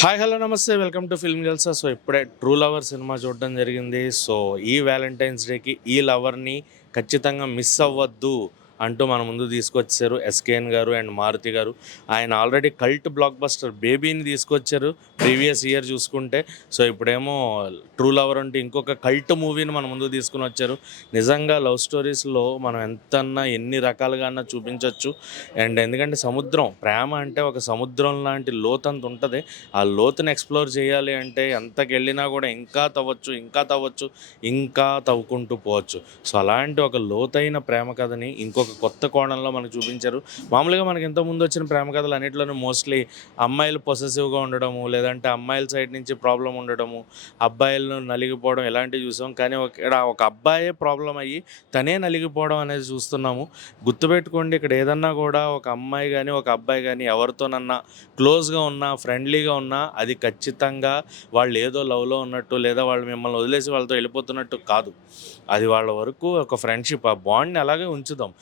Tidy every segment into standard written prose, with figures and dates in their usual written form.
Hi hello నమస్తే welcome to film Jalsa. So ఇప్పుడే true lover cinema చూడడం జరిగింది. సో ఈ వ్యాలంటైన్స్ డేకి ఈ లవర్ని ఖచ్చితంగా మిస్ అవ్వద్దు అంటూ మన ముందు తీసుకొచ్చారు ఎస్కేఎన్ గారు అండ్ మారుతి గారు. ఆయన ఆల్రెడీ కల్ట్ బ్లాక్ బస్టర్ బేబీని తీసుకొచ్చారు ప్రీవియస్ ఇయర్ చూసుకుంటే. సో ఇప్పుడేమో ట్రూ లవర్ అంటే ఇంకొక కల్ట్ మూవీని మన ముందు తీసుకుని వచ్చారు. నిజంగా లవ్ స్టోరీస్లో మనం ఎంతన్నా ఎన్ని రకాలుగా అన్నా చూపించవచ్చు. అండ్ ఎందుకంటే సముద్రం ప్రేమ అంటే ఒక సముద్రం లాంటి లోతంత ఉంటుంది. ఆ లోతుని ఎక్స్ప్లోర్ చేయాలి అంటే ఎంతకెళ్ళినా కూడా ఇంకా తవ్వచ్చు, ఇంకా తవ్వచ్చు, ఇంకా తవ్వుకుంటూ పోవచ్చు. సో అలాంటి ఒక లోతైన ప్రేమ కథని ఇంకొక కొత్త కోణంలో మనకు చూపించారు. మామూలుగా మనకి ఇంతకుముందు వచ్చిన ప్రేమ కథలు అన్నింటిలోనూ మోస్ట్లీ అమ్మాయిలు పొసెసివ్గా ఉండడము, లేదంటే అమ్మాయిల సైడ్ నుంచి ప్రాబ్లం ఉండడము, అబ్బాయిలను నలిగిపోవడం ఇలాంటివి చూసాం. కానీ ఇక్కడ ఒక అబ్బాయే ప్రాబ్లం అయ్యి తనే నలిగిపోవడం అనేది చూస్తున్నాము. గుర్తుపెట్టుకోండి, ఇక్కడ ఏదన్నా కూడా ఒక అమ్మాయి కానీ ఒక అబ్బాయి కానీ ఎవరితోనన్నా క్లోజ్గా ఉన్నా, ఫ్రెండ్లీగా ఉన్నా అది ఖచ్చితంగా వాళ్ళు ఏదో లవ్లో ఉన్నట్టు, లేదా వాళ్ళు మిమ్మల్ని వదిలేసి వాళ్ళతో వెళ్ళిపోతున్నట్టు కాదు. అది వాళ్ళ వరకు ఒక ఫ్రెండ్షిప్, ఆ బాండ్ని అలాగే ఉంచుదాం.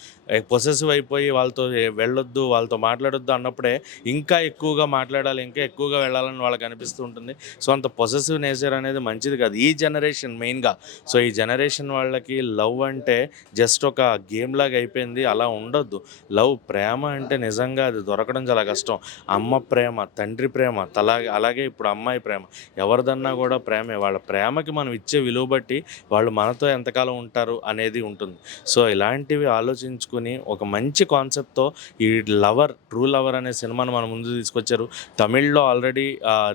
పొసెసివ్ అయిపోయి వాళ్ళతో వెళ్ళొద్దు, వాళ్ళతో మాట్లాడొద్దు అన్నప్పుడే ఇంకా ఎక్కువగా మాట్లాడాలి, ఇంకా ఎక్కువగా వెళ్ళాలని వాళ్ళకి అనిపిస్తూ ఉంటుంది. సో అంత పొసెసివ్ నేచర్ అనేది మంచిది కాదు ఈ జనరేషన్ మెయిన్గా. సో ఈ జనరేషన్ వాళ్ళకి లవ్ అంటే జస్ట్ ఒక గేమ్ లాగా అయిపోయింది. అలా ఉండొద్దు. లవ్ ప్రేమ అంటే నిజంగా అది దొరకడం చాలా కష్టం. అమ్మ ప్రేమ, తండ్రి ప్రేమ, అలాగే ఇప్పుడు అమ్మాయి ప్రేమ, ఎవరిదన్నా కూడా ప్రేమే. వాళ్ళ ప్రేమకి మనం ఇచ్చే విలువ బట్టి వాళ్ళు మనతో ఎంతకాలం ఉంటారు అనేది ఉంటుంది. సో ఇలాంటివి ఆలోచించుకుని ఒక మంచి కాన్సెప్ట్తో ఈ ట్రూ లవర్ అనే సినిమాను మన ముందు తీసుకొచ్చారు. తమిళ్లో ఆల్రెడీ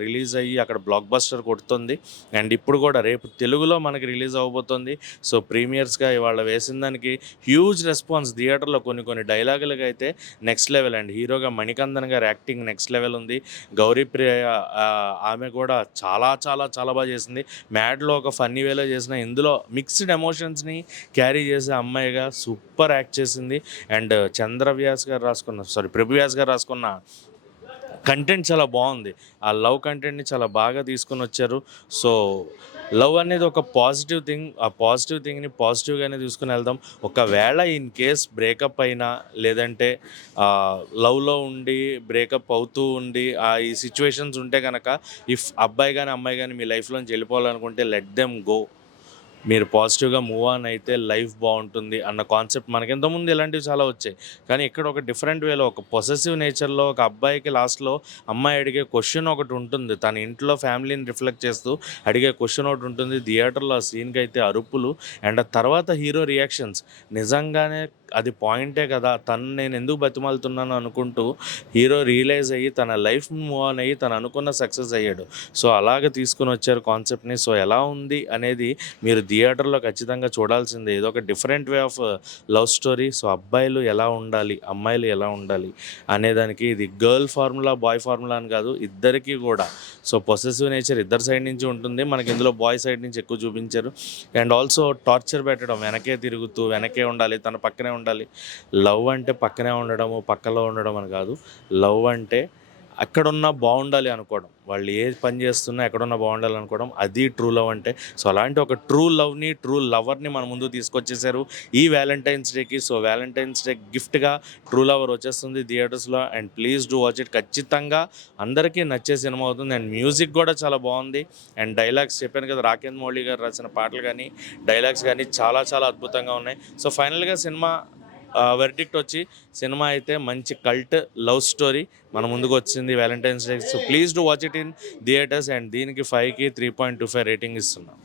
రిలీజ్ అయ్యి అక్కడ బ్లాక్ బస్టర్ కొడుతుంది. అండ్ ఇప్పుడు కూడా రేపు తెలుగులో మనకి రిలీజ్ అవ్వబోతుంది. సో ప్రీమియర్స్గా ఇవాళ వేసిన దానికి హ్యూజ్ రెస్పాన్స్ థియేటర్లో. కొన్ని డైలాగులకి అయితే నెక్స్ట్ లెవెల్. అండ్ హీరోగా మణికందన్ గారి యాక్టింగ్ నెక్స్ట్ లెవెల్ ఉంది. గౌరీప్రియ ఆమె కూడా చాలా చాలా చాలా బాగా చేసింది. మ్యాడ్లో ఒక ఫన్నీ వేలో చేసిన, ఇందులో మిక్స్డ్ ఎమోషన్స్ని క్యారీ చేసే అమ్మాయిగా సూపర్ యాక్ట్ చేసింది. అండ్ ప్రభు వ్యాస్ గారు రాసుకున్న కంటెంట్ చాలా బాగుంది. ఆ లవ్ కంటెంట్ని చాలా బాగా తీసుకొని వచ్చారు. సో లవ్ అనేది ఒక పాజిటివ్ థింగ్. ఆ పాజిటివ్ థింగ్ని పాజిటివ్గానే తీసుకుని వెళ్దాం. ఒకవేళ ఇన్ కేస్ బ్రేకప్ అయినా, లేదంటే లవ్లో ఉండి బ్రేకప్ అవుతూ ఉండి ఈ సిచ్యువేషన్స్ ఉంటే కనుక, ఇఫ్ అబ్బాయి కానీ అమ్మాయి కానీ మీ లైఫ్లోంచి వెళ్ళిపోవాలనుకుంటే లెట్ దెమ్ గో. మీరు పాజిటివ్గా మూవ్ ఆన్ అయితే లైఫ్ బాగుంటుంది అన్న కాన్సెప్ట్ మనకి ఇంతకుముందు ఇలాంటివి చాలా వచ్చాయి. కానీ ఇక్కడ ఒక డిఫరెంట్ వేలో, ఒక పొసెసివ్ నేచర్లో ఒక అబ్బాయికి లాస్ట్లో అమ్మాయి అడిగే క్వశ్చన్ ఒకటి ఉంటుంది. తన ఇంట్లో ఫ్యామిలీని రిఫ్లెక్ట్ చేస్తూ అడిగే క్వశ్చన్ ఒకటి ఉంటుంది. థియేటర్లో ఆ సీన్కి అయితే అరుపులు. అండ్ ఆ తర్వాత హీరో రియాక్షన్స్ నిజంగానే అది పాయింటే కదా, తను నేను ఎందుకు బతిమాలుతున్నాను అనుకుంటూ హీరో రియలైజ్ అయ్యి తన లైఫ్ మూవ్ ఆన్ అయ్యి తను అనుకున్న సక్సెస్ అయ్యాడు. సో అలాగే తీసుకుని వచ్చారు కాన్సెప్ట్ని. సో ఎలా ఉంది అనేది మీరు థియేటర్లో ఖచ్చితంగా చూడాల్సిందే. ఇది ఒక different way of love story. So అబ్బాయిలు ఎలా ఉండాలి, అమ్మాయిలు ఎలా ఉండాలి అనేదానికి ఇది గర్ల్ ఫార్ములా బాయ్ ఫార్ములా అని కాదు, ఇద్దరికీ కూడా. సో పొసెసివ్ నేచర్ ఇద్దరు సైడ్ నుంచి ఉంటుంది. మనకి ఇందులో బాయ్ సైడ్ నుంచి ఎక్కువ చూపించారు. అండ్ ఆల్సో టార్చర్ పెట్టడం, వెనకే తిరుగుతూ వెనకే ఉండాలి, తన పక్కనే ఉండాలి. లవ్ అంటే పక్కనే ఉండడము, పక్కలో ఉండడం అని కాదు. లవ్ అంటే ఎక్కడున్నా బాగుండాలి అనుకోవడం, వాళ్ళు ఏ పని చేస్తున్నా ఎక్కడున్నా బాగుండాలి అనుకోవడం, అది ట్రూ లవ్ అంటే. సో అలాంటి ఒక ట్రూ లవర్ని మన ముందు తీసుకొచ్చేసారు ఈ వ్యాలంటైన్స్ డేకి. సో వ్యాలంటైన్స్ డే గిఫ్ట్గా ట్రూ లవర్ వచ్చేస్తుంది థియేటర్స్లో. And please do watch it. ఖచ్చితంగా అందరికీ నచ్చే సినిమా అవుతుంది. అండ్ మ్యూజిక్ కూడా చాలా బాగుంది. అండ్ డైలాగ్స్ చెప్పాను కదా, రాకేంద్ర మౌళి గారు రాసిన పాటలు కానీ డైలాగ్స్ కానీ చాలా చాలా అద్భుతంగా ఉన్నాయి. సో ఫైనల్గా సినిమా వెర్డిక్ట్ వచ్చి, సినిమా అయితే మంచి కల్ట్ లవ్ స్టోరీ మన ముందుకు వచ్చింది Valentine's day. So please do watch it in theatres. And దీనికి 5కి 3.25 రేటింగ్ ఇస్తున్నాం.